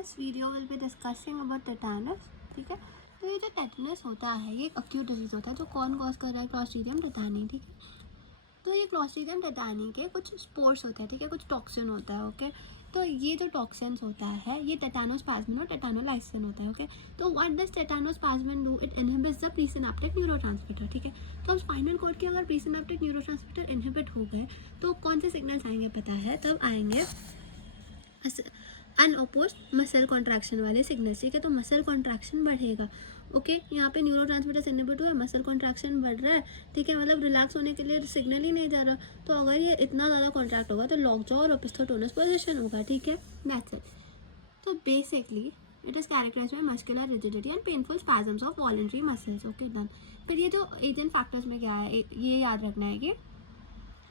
This video will be discussing about tetanus. ठीक है, तो ये जो टेटनस होता है ये एक अक्यूट डिजीज़ होता है जो कौन कॉज कर रहा है, क्लॉस्ट्रीडियम टेटानी। ठीक है, तो ये क्लॉस्ट्रीडियम टेटानी के कुछ स्पोर्स होते हैं, ठीक है, कुछ टॉक्सिन होता है। ओके, तो ये जो टॉक्सिन्स होता है ये टेटानोस्पाज्मिन और टेटानोलाइसिन होता है। ओके, तो what does tetanospasmin do, it inhibits the presynaptic neurotransmitter. ठीक है, तो अब स्पाइनल कॉर्ड के अगर प्रीसिनेप्टिक न्यूरोट्रांसमीटर इनहिबिट हो गए तो कौन से सिग्नल्स आएंगे पता है, तब आएंगे अनअपोज मसल कॉन्ट्रैक्शन वाले सिग्नल्स। ठीक है, तो मसल कॉन्ट्रैक्शन बढ़ेगा। ओके, यहाँ पे न्यूरोट्रांसमीटर इनहिबिट हुआ, मसल कॉन्ट्रैक्शन बढ़ रहा है। ठीक है, मतलब रिलैक्स होने के लिए सिग्नल ही नहीं जा रहा, तो अगर ये इतना ज़्यादा कॉन्ट्रैक्ट होगा तो लॉक जॉ और ओपिस्थोटोनस पोजीशन होगा। ठीक है, दैट्स इट। तो basically it is characterised by muscular rigidity and painful spasms of voluntary muscles. Okay, done. फिर ये जो एजेंट फैक्टर्स में क्या है, ये याद रखना है कि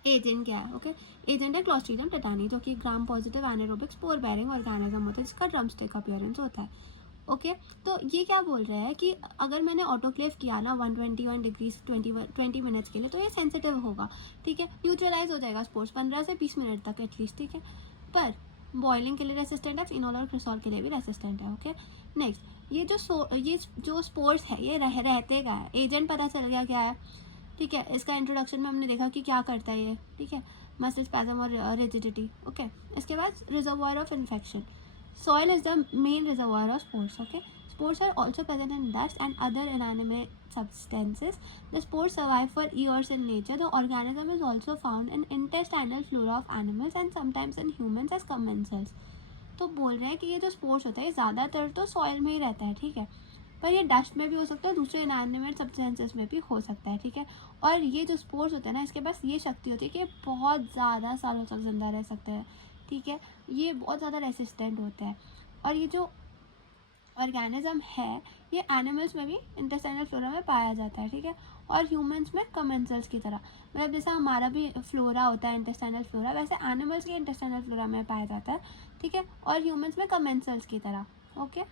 एजेंट क्या है। ओके, एजेंट है क्लॉस्ट्रीडियम टेटानी जो कि gram positive anaerobic spore bearing organism होता है जिसका ड्रमस्टिक अपीयरेंस होता है। ओके, तो ये क्या बोल रहे हैं कि अगर मैंने ऑटोक्लेव किया ना 121 डिग्री 20 मिनट्स के लिए, तो ये सेंसिटिव होगा। ठीक है, न्यूट्रलाइज हो जाएगा स्पोर्स 15 से 20 मिनट तक एटलीस्ट। ठीक है, पर बॉइलिंग के लिए रेसिस्टेंट है, फिनॉल और क्रिसॉल के लिए भी रेसिस्टेंट है। ओके, नेक्स्ट ये जो स्पोर्स है ये रहते क्या है, एजेंट पता चल गया क्या है। ठीक है, इसका इंट्रोडक्शन में हमने देखा कि क्या करता है ये। ठीक है, मसल स्पैजम और रिजिडिटी। ओके, इसके बाद reservoir of infection, soil is the main reservoir of spores. Okay, spores are also present in dust and other inanimate substances. The spores survive for years in nature. The organism is also found in intestinal flora of animals and sometimes in humans as commensals. तो बोल रहे हैं कि ये जो spores होता है ज़्यादातर तो सॉइल में ही रहता है। ठीक है, पर ये डस्ट में भी हो सकता है, दूसरे इनएनिमेट सब्सटेंसेस में भी हो सकता है। ठीक है, और ये जो स्पोर्स होते हैं ना इसके पास ये शक्ति होती है कि बहुत ज़्यादा सालों तक जिंदा रह सकते हैं। ठीक है, ये बहुत ज़्यादा रेसिस्टेंट होते हैं। और ये जो ऑर्गेनिज्म है ये एनिमल्स में भी इंटेस्टाइनल फ्लोरा में पाया जाता है। ठीक है, और ह्यूमंस में कमेंसल्स की तरह, मतलब जैसा हमारा भी फ्लोरा होता है इंटेस्टाइनल फ्लोरा, वैसे एनिमल्स के इंटेस्टाइनल फ्लोरा में पाया जाता है। ठीक है, और ह्यूमंस में कमेंसल्स की तरह। ओके।